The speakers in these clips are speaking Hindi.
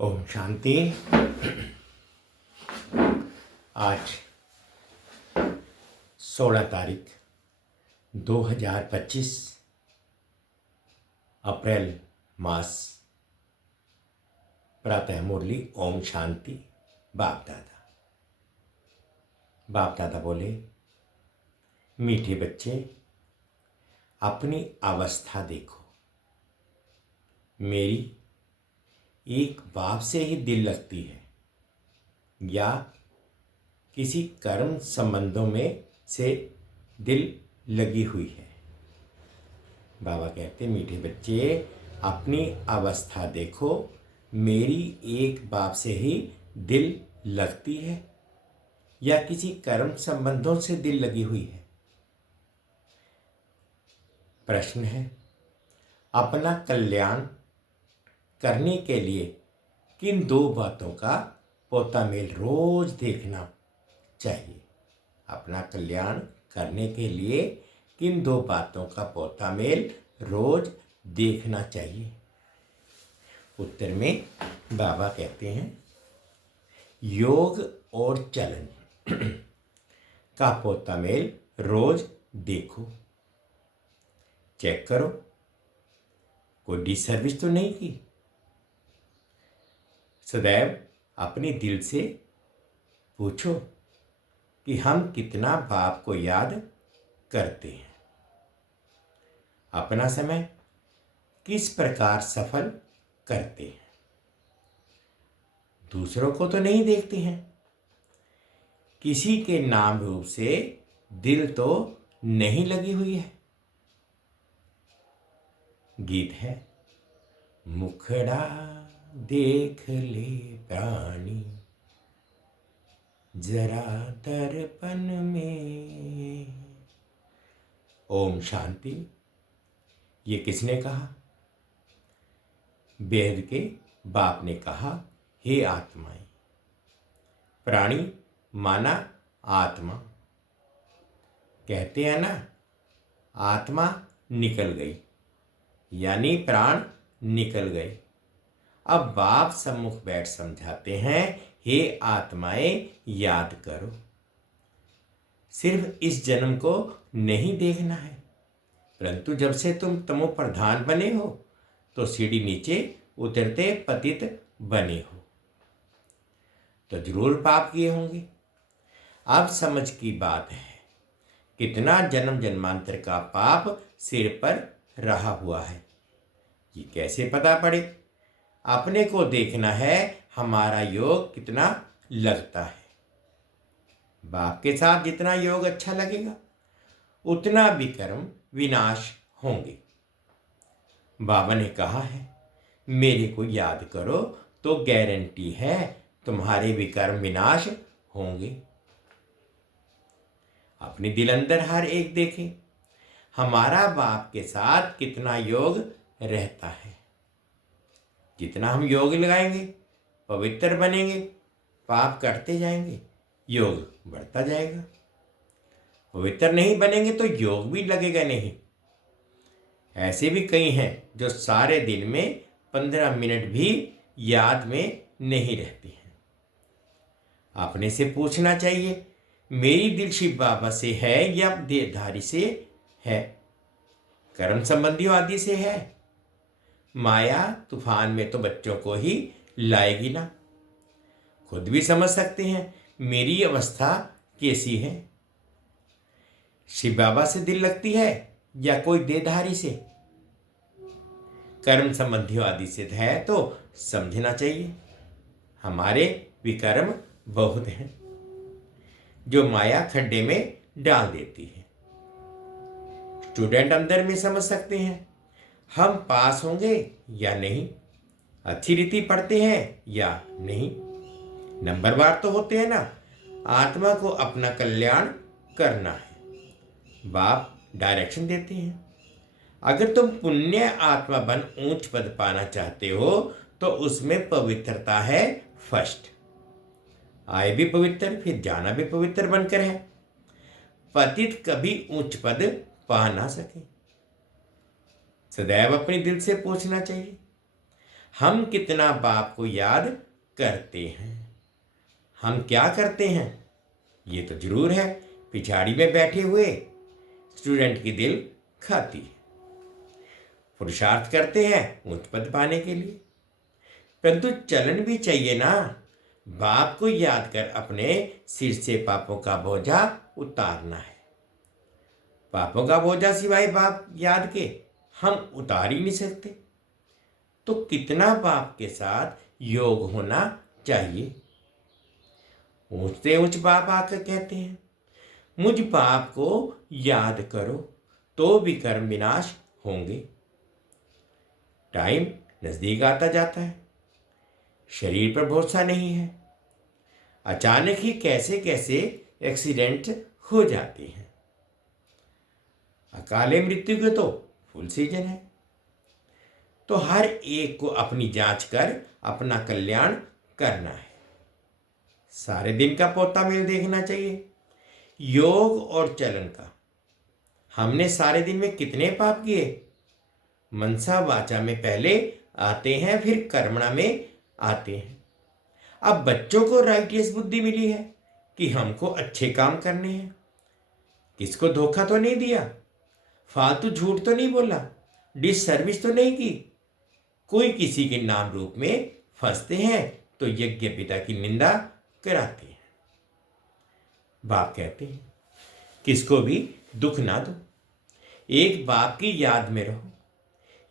ओम शांति। आज 16 तारीख 2025 अप्रैल मास। प्रातः मुरली ओम शांति। बाप दादा बोले, मीठे बच्चे अपनी अवस्था देखो। मेरी एक बाप से ही दिल लगती है या किसी कर्म संबंधों में से दिल लगी हुई है। बाबा कहते, मीठे बच्चे अपनी अवस्था देखो। मेरी एक बाप से ही दिल लगती है या किसी कर्म संबंधों से दिल लगी हुई है। प्रश्न है, अपना कल्याण करने के लिए किन दो बातों का पोता मेल रोज देखना चाहिए? अपना कल्याण करने के लिए किन दो बातों का पोता मेल रोज देखना चाहिए? उत्तर में बाबा कहते हैं, योग और चलन का पोता मेल रोज देखो। चेक करो कोई डिसर्विस तो नहीं की। सदैव अपने दिल से पूछो कि हम कितना बाप को याद करते हैं। अपना समय किस प्रकार सफल करते हैं। दूसरों को तो नहीं देखते हैं। किसी के नाम रूप से दिल तो नहीं लगी हुई है। गीत है, मुखड़ा देख ले प्राणी जरा दर्पण में। ओम शांति। ये किसने कहा? वेद के बाप ने कहा, हे आत्माएं। प्राणी माना आत्मा। कहते हैं ना, आत्मा निकल गई यानी प्राण निकल गए। अब बाप सम्मुख बैठ समझाते हैं, हे आत्माएं याद करो। सिर्फ इस जन्म को नहीं देखना है, परंतु जब से तुम तमो प्रधान बने हो तो सीढ़ी नीचे उतरते पतित बने हो तो जरूर पाप किए होंगे। अब समझ की बात है, कितना जन्म जन्मांतर का पाप सिर पर रहा हुआ है। ये कैसे पता पड़े? अपने को देखना है, हमारा योग कितना लगता है। बाप के साथ जितना योग अच्छा लगेगा उतना विकर्म विनाश होंगे। बाबा ने कहा है, मेरे को याद करो तो गारंटी है तुम्हारे विकर्म विनाश होंगे। अपने दिल अंदर हर एक देखें, हमारा बाप के साथ कितना योग रहता है। जितना हम योग लगाएंगे पवित्र बनेंगे, पाप करते जाएंगे, योग बढ़ता जाएगा। पवित्र नहीं बनेंगे तो योग भी लगेगा नहीं। ऐसे भी कई हैं जो सारे दिन में 15 मिनट भी याद में नहीं रहती हैं। अपने से पूछना चाहिए, मेरी दिल शिव बाबा से है या देहधारी से है, कर्म संबंधियों आदि से है। माया तूफान में तो बच्चों को ही लाएगी ना। खुद भी समझ सकते हैं मेरी अवस्था कैसी है। शिव बाबा से दिल लगती है या कोई देहधारी से? कर्म संबंधियों आदि से है तो समझना चाहिए हमारे विकर्म बहुत हैं जो माया खड्डे में डाल देती है। स्टूडेंट अंदर में समझ सकते हैं हम पास होंगे या नहीं, अच्छी रीति पढ़ते हैं या नहीं। नंबरवार तो होते हैं ना। आत्मा को अपना कल्याण करना है, बाप डायरेक्शन देते हैं। अगर तुम पुण्य आत्मा बन ऊंच पद पाना चाहते हो तो उसमें पवित्रता है फर्स्ट। आए भी पवित्र फिर जाना भी पवित्र बनकर है। पतित कभी ऊंच पद पा ना सके। सदैव अपने दिल से पूछना चाहिए, हम कितना बाप को याद करते हैं। हम क्या करते हैं ये तो जरूर है, पिछाड़ी में बैठे हुए स्टूडेंट की दिल खाती है। पुरुषार्थ करते हैं उच्च पद पाने के लिए, परंतु चलन भी चाहिए ना। बाप को याद कर अपने सिर से पापों का बोझा उतारना है। पापों का बोझा सिवाय बाप याद के हम उतार ही नहीं सकते। तो कितना बाप के साथ योग होना चाहिए। ऊंच से ऊंच बाप आकर कहते हैं, मुझ बाप को याद करो तो भी कर्म विनाश होंगे। टाइम नजदीक आता जाता है, शरीर पर भरोसा नहीं है। अचानक ही कैसे कैसे एक्सीडेंट हो जाते हैं। अकाले मृत्यु के तो फुल सीजन है। तो हर एक को अपनी जांच कर अपना कल्याण करना है। सारे दिन का पोता मेल देखना चाहिए। योग और चलन का हमने सारे दिन में कितने पाप किए। मनसा वाचा में पहले आते हैं, फिर कर्मणा में आते हैं। अब बच्चों को राइटियस बुद्धि मिली है कि हमको अच्छे काम करने हैं। किसको धोखा तो नहीं दिया, फालतू झूठ तो नहीं बोला, डिससर्विस तो नहीं की। कोई किसी के नाम रूप में फंसते हैं तो यज्ञ पिता की निंदा कराते हैं। बाप कहते हैं किसको भी दुख ना दो, एक बाप की याद में रहो।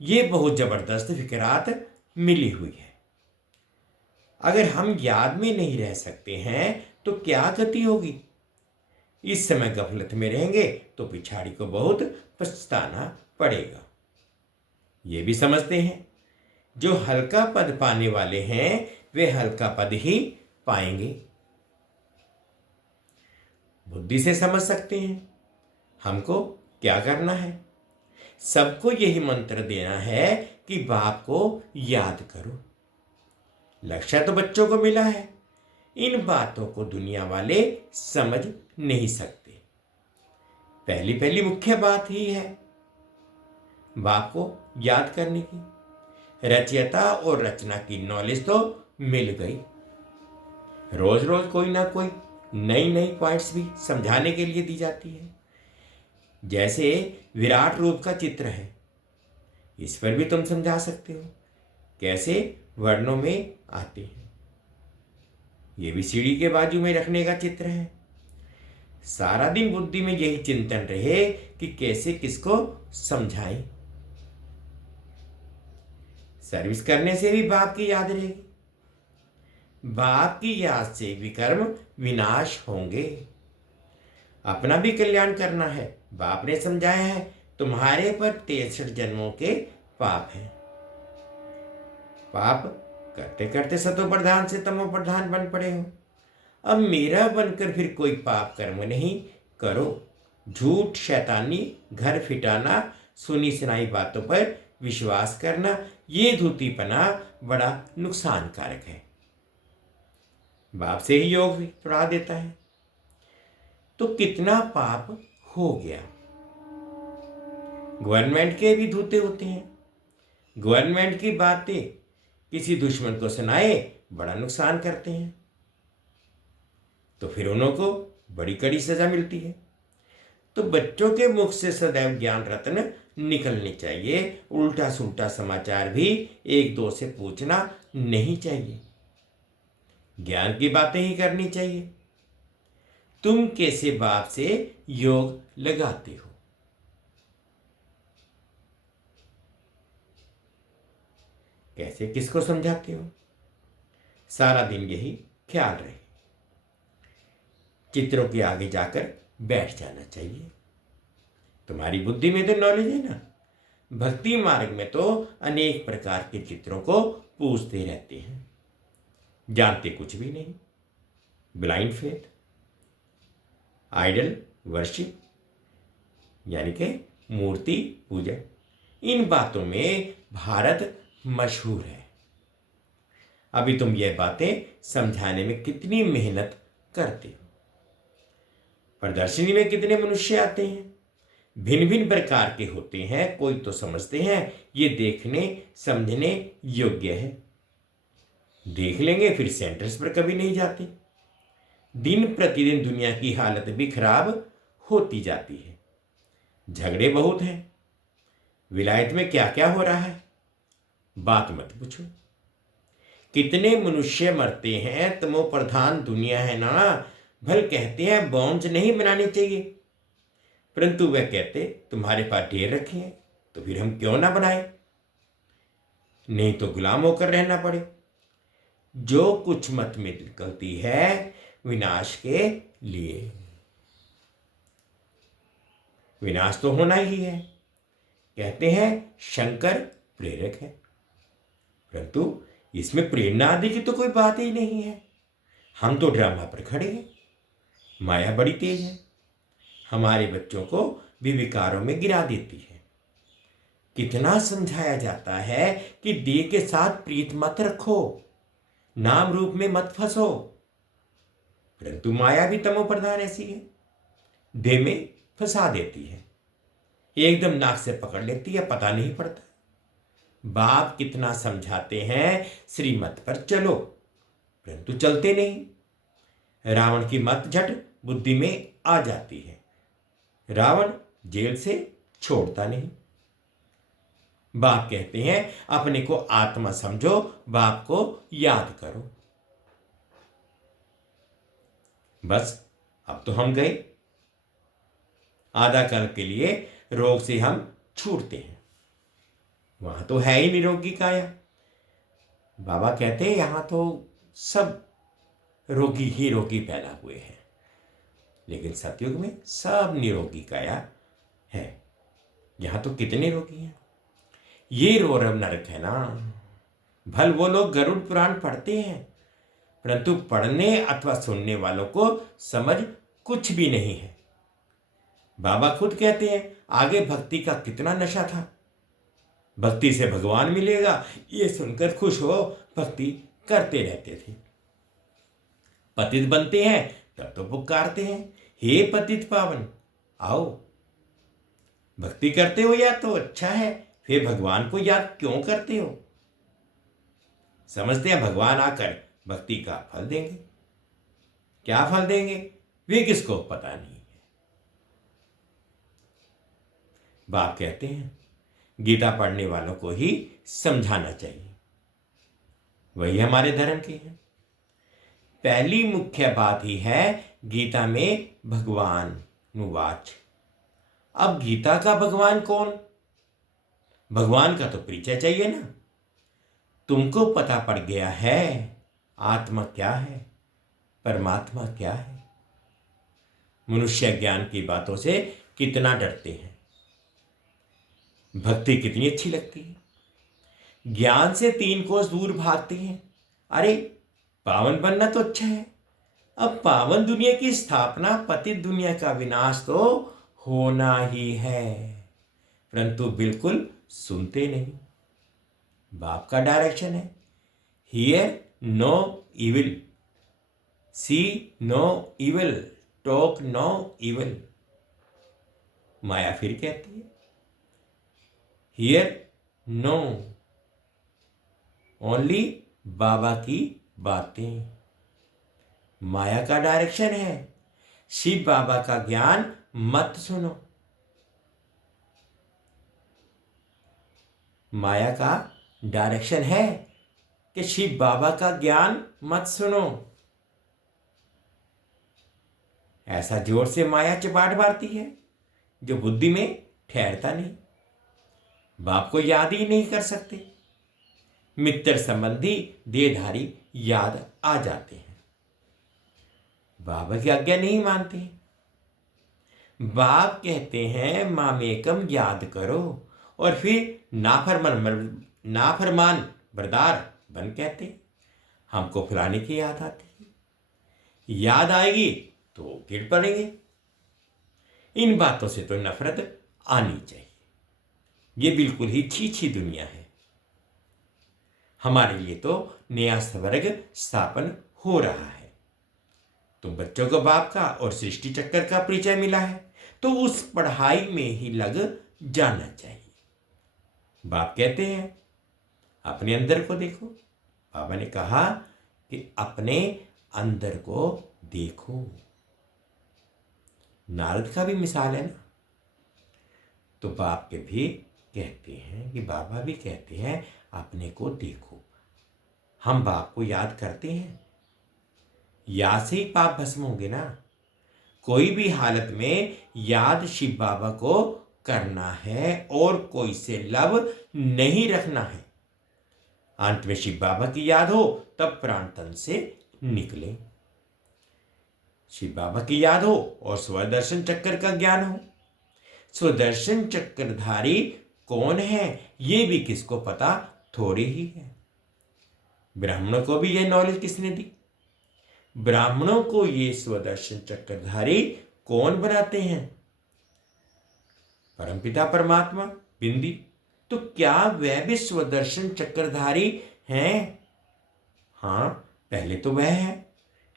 ये बहुत जबरदस्त फिकरात मिली हुई है। अगर हम याद में नहीं रह सकते हैं तो क्या गति होगी। इस समय गफलत में रहेंगे तो पिछाड़ी को बहुत पछताना पड़ेगा। ये भी समझते हैं जो हल्का पद पाने वाले हैं वे हल्का पद ही पाएंगे। बुद्धि से समझ सकते हैं हमको क्या करना है। सबको यही मंत्र देना है कि बाप को याद करो। लक्ष्य तो बच्चों को मिला है, इन बातों को दुनिया वाले समझ नहीं सकते। पहली पहली मुख्य बात ही है बाप को याद करने की। रचयिता और रचना की नॉलेज तो मिल गई। रोज रोज कोई ना कोई नई नई पॉइंट्स भी समझाने के लिए दी जाती है। जैसे विराट रूप का चित्र है, इस पर भी तुम समझा सकते हो कैसे वर्णों में आते हैं। ये भी सीढ़ी के बाजू में रखने का चित्र है। सारा दिन बुद्धि में यही चिंतन रहे कि कैसे किसको समझाएं। सर्विस करने से भी बाप की याद रहेगी। बाप की याद से विकर्म विनाश होंगे। अपना भी कल्याण करना है। बाप ने समझाया है तुम्हारे पर 63 जन्मों के पाप हैं। पाप करते करते सतो प्रधान से तमो प्रधान बन पड़े हो। अब मेरा बनकर फिर कोई पाप कर्म नहीं करो। झूठ शैतानी घर फिटाना सुनी सुनाई बातों पर विश्वास करना ये धूतीपना बड़ा नुकसानकारक है। बाप से ही योग भी तोड़ा देता है। तो कितना पाप हो गया। गवर्नमेंट के भी धूते होते हैं। गवर्नमेंट की बातें किसी दुश्मन को सुनाए बड़ा नुकसान करते हैं, तो फिर उनको बड़ी कड़ी सजा मिलती है। तो बच्चों के मुख से सदैव ज्ञान रत्न निकलने चाहिए। उल्टा सुल्टा समाचार भी एक दो से पूछना नहीं चाहिए। ज्ञान की बातें ही करनी चाहिए। तुम कैसे बाप से योग लगाते हो। कैसे किसको समझाते हो। सारा दिन यही ख्याल रहे। चित्रों के आगे जाकर बैठ जाना चाहिए। तुम्हारी बुद्धि में तो नॉलेज है ना। भक्ति मार्ग में तो अनेक प्रकार के चित्रों को पूजते रहते हैं, जानते कुछ भी नहीं। ब्लाइंड फेथ, आइडल वर्शिप यानी कि मूर्ति पूजा, इन बातों में भारत मशहूर है। अभी तुम ये बातें समझाने में कितनी मेहनत करते हो। प्रदर्शनी में कितने मनुष्य आते हैं, भिन्न भिन्न प्रकार के होते हैं। कोई तो समझते हैं ये देखने समझने योग्य है, देख लेंगे फिर सेंटर्स पर कभी नहीं जाते। दिन प्रतिदिन दुनिया की हालत भी खराब होती जाती है। झगड़े बहुत हैं। विलायत में क्या क्या हो रहा है बात मत पूछो। कितने मनुष्य मरते हैं। तमो प्रधान दुनिया है ना। भल कहते हैं बॉम्ब्स नहीं बनाने चाहिए, परंतु वह कहते तुम्हारे पास ढेर रखे हैं तो फिर हम क्यों ना बनाए, नहीं तो गुलाम होकर रहना पड़े। जो कुछ मत में निकलती है विनाश के लिए। विनाश तो होना ही है। कहते हैं शंकर प्रेरक है, परंतु इसमें प्रेरणा आदि की तो कोई बात ही नहीं है। हम तो ड्रामा पर खड़े हैं। माया बड़ी तेज है, हमारे बच्चों को भी विकारों में गिरा देती है। कितना समझाया जाता है कि देह के साथ प्रीत मत रखो, नाम रूप में मत फंसो, परंतु माया भी तमो प्रधान ऐसी है, देह में फंसा देती है, एकदम नाक से पकड़ लेती है, पता नहीं पड़ता। बाप कितना समझाते हैं श्रीमत पर चलो, परंतु चलते नहीं। रावण की मत झट बुद्धि में आ जाती है। रावण जेल से छोड़ता नहीं। बाप कहते हैं अपने को आत्मा समझो, बाप को याद करो। बस अब तो हम गए। आधा कल के लिए रोग से हम छूटते हैं। वहां तो है ही निरोगी काया। बाबा कहते हैं यहां तो सब रोगी ही रोगी पैदा हुए हैं, लेकिन सतयुग में सब निरोगी काया है। यहां तो कितने रोगी हैं। ये रोरव नरक है ना। भल वो लोग गरुड़ पुराण पढ़ते हैं, परंतु पढ़ने अथवा सुनने वालों को समझ कुछ भी नहीं है। बाबा खुद कहते हैं आगे भक्ति का कितना नशा था। भक्ति से भगवान मिलेगा ये सुनकर खुश हो भक्ति करते रहते थे। पतित बनते हैं तब तो पुकारते हैं हे पतित पावन आओ। भक्ति करते हो या तो अच्छा है, फिर भगवान को याद क्यों करते हो। समझते हैं भगवान आकर भक्ति का फल देंगे। क्या फल देंगे वे किसको पता नहीं है। बाप कहते हैं गीता पढ़ने वालों को ही समझाना चाहिए, वही हमारे धर्म की है। पहली मुख्य बात ही है गीता में भगवान नुवाच। अब गीता का भगवान कौन। भगवान का तो परिचय चाहिए ना। तुमको पता पड़ गया है आत्मा क्या है, परमात्मा क्या है। मनुष्य ज्ञान की बातों से कितना डरते हैं। भक्ति कितनी अच्छी लगती है। ज्ञान से 3 कोस दूर भागते हैं। अरे पावन बनना तो अच्छा है। अब पावन दुनिया की स्थापना, पतित दुनिया का विनाश तो होना ही है, परंतु बिल्कुल सुनते नहीं। बाप का डायरेक्शन है hear no evil, see no evil, talk no evil. Maya फिर कहती है हियर नो ओनली बाबा की बातें। माया का डायरेक्शन है शिव बाबा का ज्ञान मत सुनो। माया का डायरेक्शन है कि शिव बाबा का ज्ञान मत सुनो। ऐसा जोर से माया चिपाट मारती है जो बुद्धि में ठहरता नहीं। बाप को याद ही नहीं कर सकते। मित्र संबंधी देहधारी याद आ जाते हैं, बाबा की आज्ञा नहीं मानते। बाप कहते हैं मामेकम याद करो और फिर नाफरमान बरदार बन कहते हमको फुलाने की याद आती है। याद आएगी तो गिर पड़ेंगे। इन बातों से तो नफरत आनी चाहिए। ये बिल्कुल ही छी दुनिया है। हमारे लिए तो नया स्वर्ग स्थापन हो रहा है। तुम बच्चों को बाप का और सृष्टि चक्कर का परिचय मिला है तो उस पढ़ाई में ही लग जाना चाहिए। बाप कहते हैं अपने अंदर को देखो। बाबा ने कहा कि अपने अंदर को देखो। नारद का भी मिसाल है ना। तो बाप के भी कहते हैं कि बाबा भी कहते हैं अपने को देखो। हम बाप को याद करते हैं, याद से ही पाप भस्म होंगे ना। कोई भी हालत में याद शिव बाबा को करना है और कोई से लब नहीं रखना है। अंत में शिव बाबा की याद हो तब प्राण तन से निकले। शिव बाबा की याद हो और स्वदर्शन चक्र का ज्ञान हो। स्वदर्शन चक्रधारी कौन है ये भी किसको पता थोड़ी ही है। ब्राह्मणों को भी यह नॉलेज किसने दी? ब्राह्मणों को ये स्वदर्शन चक्रधारी कौन बनाते हैं? परमपिता परमात्मा बिंदी। तो क्या वह भी स्वदर्शन चक्रधारी हैं? हाँ, पहले तो वह है,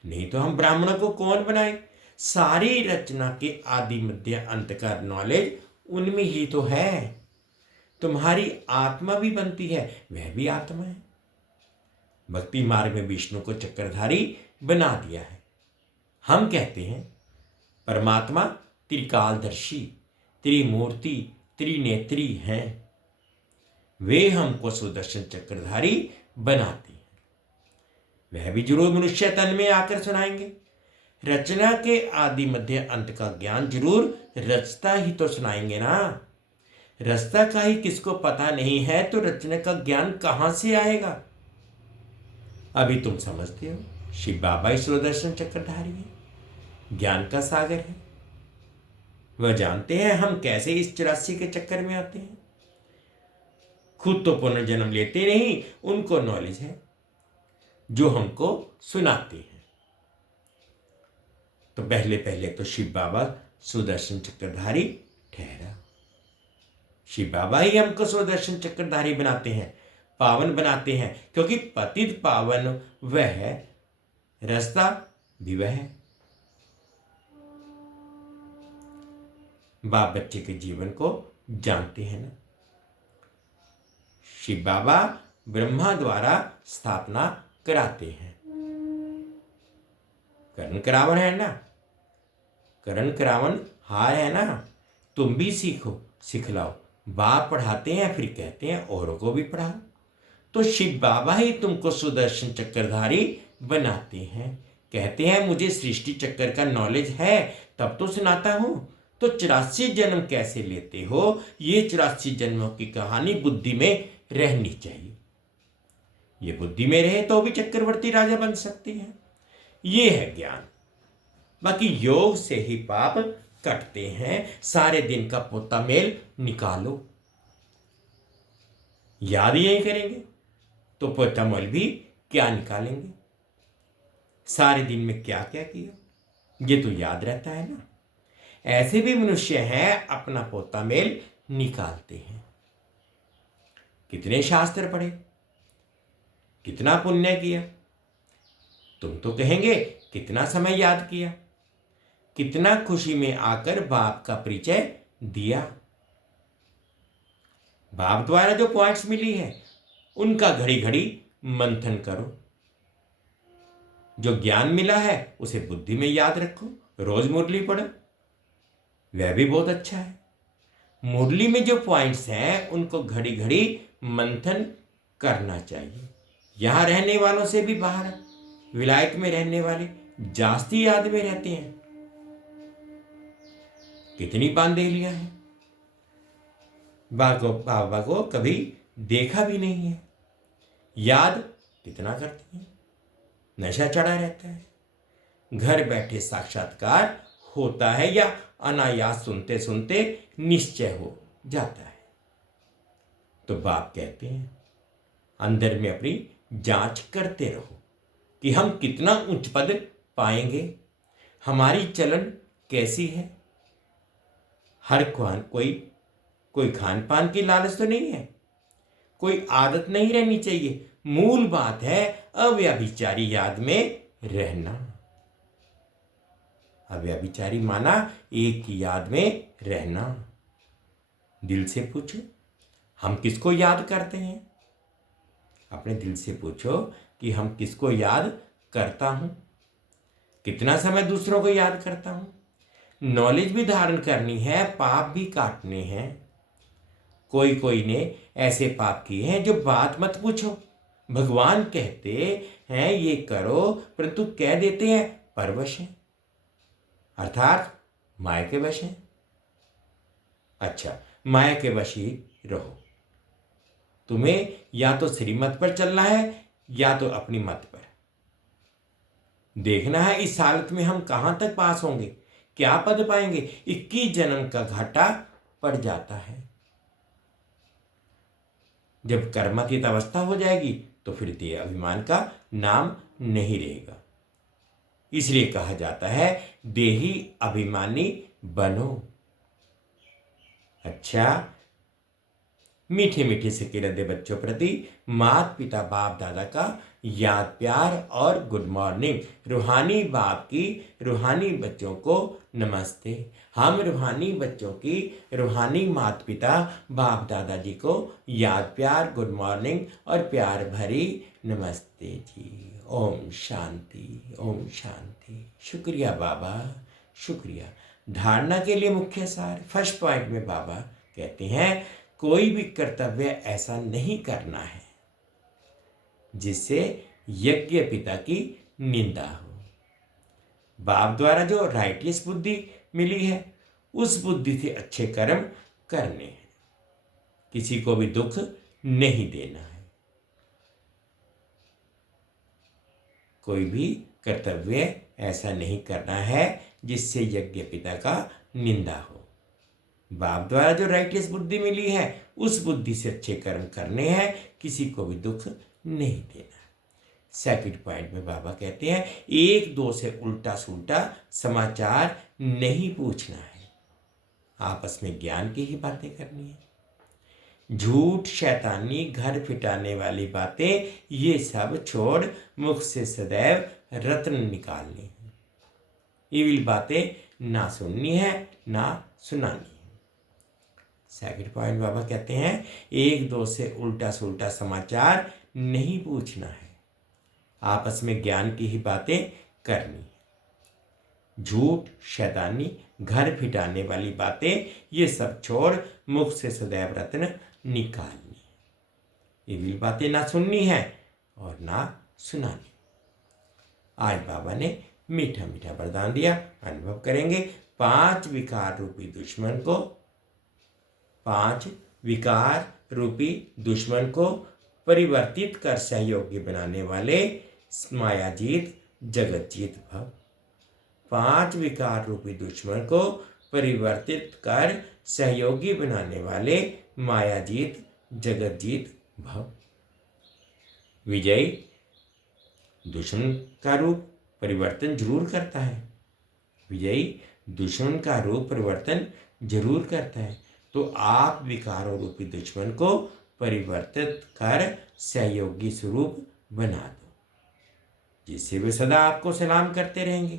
नहीं तो हम ब्राह्मणों को कौन बनाए? सारी रचना के आदि मध्य अंत का नॉलेज उनमें ही तो है। तुम्हारी आत्मा भी बनती है, वह भी आत्मा है। भक्ति मार्ग में विष्णु को चक्रधारी बना दिया है। हम कहते हैं परमात्मा त्रिकालदर्शी, त्रिमूर्ति, त्रिनेत्री हैं। वे हमको सुदर्शन चक्रधारी बनाते हैं। वह भी जरूर मनुष्य तन में आकर सुनाएंगे। रचना के आदि मध्य अंत का ज्ञान जरूर रचता ही तो सुनाएंगे ना। रचता का ही किसको पता नहीं है तो रचना का ज्ञान कहां से आएगा? अभी तुम समझते हो शिव बाबा ही सुदर्शन चक्रधारी है, ज्ञान का सागर है। वह जानते हैं हम कैसे इस 84 के चक्कर में आते हैं। खुद तो पुनर्जन्म लेते नहीं, उनको नॉलेज है जो हमको सुनाते हैं। तो पहले पहले तो शिव बाबा सुदर्शन चक्रधारी ठहरा। शिव बाबा ही हमको सुदर्शन चक्रधारी बनाते हैं, पावन बनाते हैं, क्योंकि पतित पावन वह है, रास्ता भी वह है। बाप बच्चे के जीवन को जानते हैं ना। शिव बाबा ब्रह्मा द्वारा स्थापना कराते हैं। करण करावन है ना, करण करावन हार है ना। तुम भी सीखो, सिखलाओ। बाप पढ़ाते हैं फिर कहते हैं औरों को भी पढ़ाओ। तो शिव बाबा ही तुमको सुदर्शन चक्रधारी बनाते हैं। कहते हैं मुझे सृष्टि चक्र का नॉलेज है तब तो सुनाता हूं। तो 84 जन्म कैसे लेते हो, ये 84 जन्मों की कहानी बुद्धि में रहनी चाहिए। ये बुद्धि में रहे तो भी चक्रवर्ती राजा बन सकती है। ये है ज्ञान। बाकी योग से ही पाप कटते हैं। सारे दिन का पोता मेल निकालो, याद यही करेंगे तो पोता मेल भी क्या निकालेंगे। सारे दिन में क्या क्या किया ये तो याद रहता है ना। ऐसे भी मनुष्य हैं अपना पोता मेल निकालते हैं। कितने शास्त्र पढ़े, कितना पुण्य किया। तुम तो कहेंगे कितना समय याद किया, कितना खुशी में आकर बाप का परिचय दिया। बाप द्वारा जो पॉइंट्स मिली है उनका घड़ी घड़ी मंथन करो। जो ज्ञान मिला है उसे बुद्धि में याद रखो। रोज मुरली पढ़ो, वह भी बहुत अच्छा है। मुरली में जो पॉइंट्स हैं उनको घड़ी घड़ी मंथन करना चाहिए। यहां रहने वालों से भी बाहर विलायत में रहने वाले जास्ती याद में रहते हैं। कितनी बांधेलियां हैं, बाबा को कभी देखा भी नहीं है, याद कितना करती हैं। नशा चढ़ा रहता है। घर बैठे साक्षात्कार होता है या अनायास सुनते सुनते निश्चय हो जाता है। तो बाप कहते हैं अंदर में अपनी जांच करते रहो कि हम कितना उच्च पद पाएंगे, हमारी चलन कैसी है। हर कोई खान पान की लालच तो नहीं है, कोई आदत नहीं रहनी चाहिए। मूल बात है अव्यभिचारी याद में रहना। अव्यभिचारी माना एक की याद में रहना। दिल से पूछो, हम किसको याद करते हैं? अपने दिल से पूछो कि हम किसको याद करता हूं, कितना समय दूसरों को याद करता हूं। नॉलेज भी धारण करनी है, पाप भी काटने हैं। कोई कोई ने ऐसे पाप किए हैं जो बात मत पूछो, भगवान कहते हैं ये करो, परंतु कह देते हैं परवश हैं, अर्थात माया के वश हैं। अच्छा, माया के वश ही रहो। तुम्हें या तो श्रीमत पर चलना है या तो अपनी मत पर। देखना है इस हालत में हम कहां तक पास होंगे, क्या पद पाएंगे। 21 जन्म का घाटा पड़ जाता है। जब कर्मातीत अवस्था हो जाएगी तो फिर देह अभिमान का नाम नहीं रहेगा। इसलिए कहा जाता है देही अभिमानी बनो। अच्छा, मीठे मीठे से किरदे बच्चों प्रति माता पिता बाप दादा का याद प्यार और गुड मॉर्निंग। रूहानी बाप की रूहानी बच्चों को नमस्ते। हम रूहानी बच्चों की रूहानी माता पिता बाप दादाजी को याद प्यार गुड मॉर्निंग और प्यार भरी नमस्ते जी। ओम शांति, ओम शांति। शुक्रिया बाबा, शुक्रिया। धारणा के लिए मुख्य सार फर्स्ट पॉइंट में बाबा कहते हैं कोई भी कर्तव्य ऐसा नहीं करना है जिससे यज्ञ पिता की निंदा हो। बाप द्वारा जो राइटियस बुद्धि मिली है उस बुद्धि से अच्छे कर्म करने हैं, किसी को भी दुख नहीं देना है। कोई भी कर्तव्य ऐसा नहीं करना है जिससे यज्ञ पिता का निंदा हो। बाप द्वारा जो राइटियस बुद्धि मिली है उस बुद्धि से अच्छे कर्म करने हैं, किसी को भी दुख नहीं देना। सेकंड पॉइंट में बाबा कहते हैं एक दो से उल्टा सुल्टा समाचार नहीं पूछना है, आपस में ज्ञान की ही बातें करनी है। झूठ शैतानी घर फिटाने वाली बातें ये सब छोड़ मुख से सदैव रत्न निकालनी है। इविल बातें ना सुननी है ना सुनानी है। सेकंड पॉइंट बाबा कहते हैं एक दो से उल्टा सुल्टा समाचार नहीं पूछना है, आपस में ज्ञान की ही बातें करनी है। झूठ शैतानी घर फिटाने वाली बातें ये सब छोड़ मुख से सदैव रत्न निकालनी है। ये भी बातें ना सुननी है और ना सुनानी। आज बाबा ने मीठा मीठा वरदान दिया, अनुभव करेंगे। 5 विकार रूपी दुश्मन को, 5 विकार रूपी दुश्मन को परिवर्तित कर सहयोगी बनाने वाले मायाजीत जगतजीत भव। 5 विकार रूपी दुश्मन को परिवर्तित कर सहयोगी बनाने वाले मायाजीत जगतजीत भव। विजयी दुश्मन का रूप परिवर्तन जरूर करता है, विजयी दुश्मन का रूप परिवर्तन जरूर करता है। तो आप विकारों रूपी दुश्मन को परिवर्तित कर सहयोगी स्वरूप बना दो, जिससे वे सदा आपको सलाम करते रहेंगे।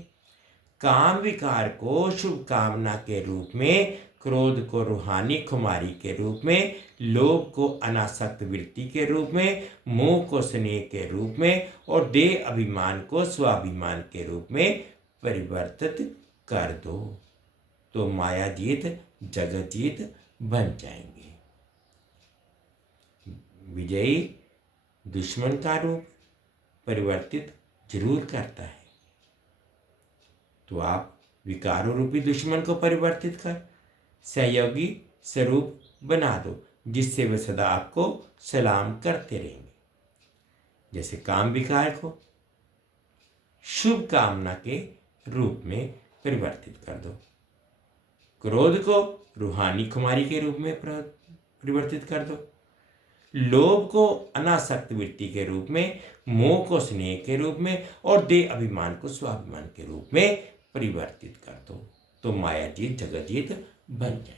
काम विकार को शुभ कामना के रूप में, क्रोध को रूहानी खुमारी के रूप में, लोभ को अनासक्त वृत्ति के रूप में, मोह को स्नेह के रूप में और देह अभिमान को स्वाभिमान के रूप में परिवर्तित कर दो, तो मायाजीत जगतजीत बन जाएंगे। विजयी दुश्मन का रूप परिवर्तित जरूर करता है, तो आप विकारों रूपी दुश्मन को परिवर्तित कर सहयोगी स्वरूप बना दो, जिससे वे सदा आपको सलाम करते रहेंगे। जैसे काम विकार को शुभ कामना के रूप में परिवर्तित कर दो, क्रोध को रूहानी खुमारी के रूप में परिवर्तित कर दो, लोभ को अनासक्त वृत्ति के रूप में, मोह को स्नेह के रूप में और देह अभिमान को स्वाभिमान के रूप में परिवर्तित कर दो, तो मायाजीत जगतजीत बन जाएंगे।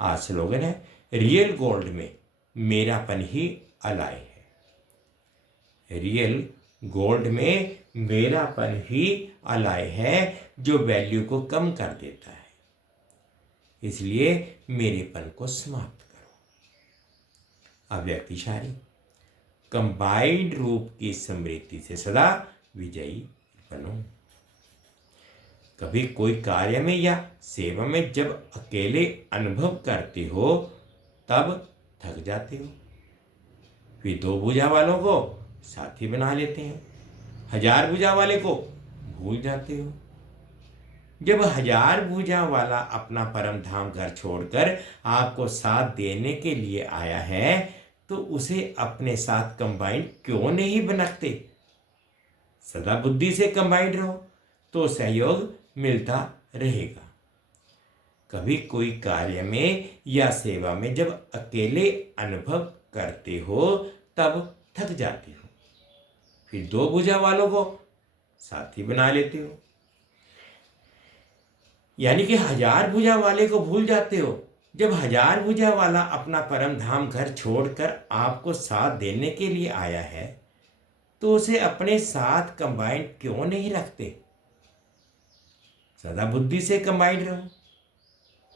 आज स्लोगन है रियल गोल्ड में मेरापन ही अलाय है। रियल गोल्ड में मेरापन ही अलाय है जो वैल्यू को कम कर देता है। इसलिए मेरेपन को समाप्त करो। अव्यक्तिशाली कंबाइंड रूप की स्मृति से सदा विजयी बनो। कभी कोई कार्य में या सेवा में जब अकेले अनुभव करते हो तब थक जाते हो, फिर 2 भुजा वालों को साथी बना लेते हैं, 1000 भुजा वाले को भूल जाते हो। जब 1000 भुजा वाला अपना परम धाम घर छोड़कर आपको साथ देने के लिए आया है तो उसे अपने साथ कंबाइंड क्यों नहीं बनाते? सदा बुद्धि से कंबाइंड रहो तो सहयोग मिलता रहेगा। कभी कोई कार्य में या सेवा में जब अकेले अनुभव करते हो तब थक जाते हो, फिर 2 भुजा वालों को साथी बना लेते हो, यानी कि 1000 भुजा वाले को भूल जाते हो। जब 1000 भुजा वाला अपना परम धाम घर छोड़कर आपको साथ देने के लिए आया है तो उसे अपने साथ कंबाइंड क्यों नहीं रखते? सदा बुद्धि से कंबाइंड रहो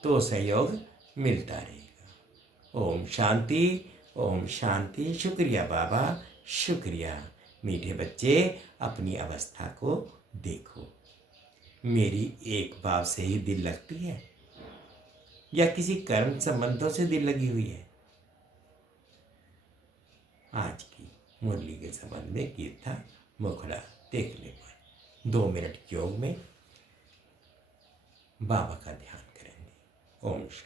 तो सहयोग मिलता रहेगा। ओम शांति, ओम शांति। शुक्रिया बाबा, शुक्रिया। मीठे बच्चे, अपनी अवस्था को देखो। मेरी एक भाव से ही दिल लगती है या किसी कर्म संबंधों से दिल लगी हुई है? आज की मुरली के संबंध में गीत था, मुखड़ा देख ले पाए। 2 मिनट योग में बाबा का ध्यान करेंगे। ओम शांति।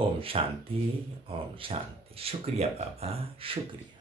ओम शांति, ओम शांति। शुक्रिया बाबा, शुक्रिया।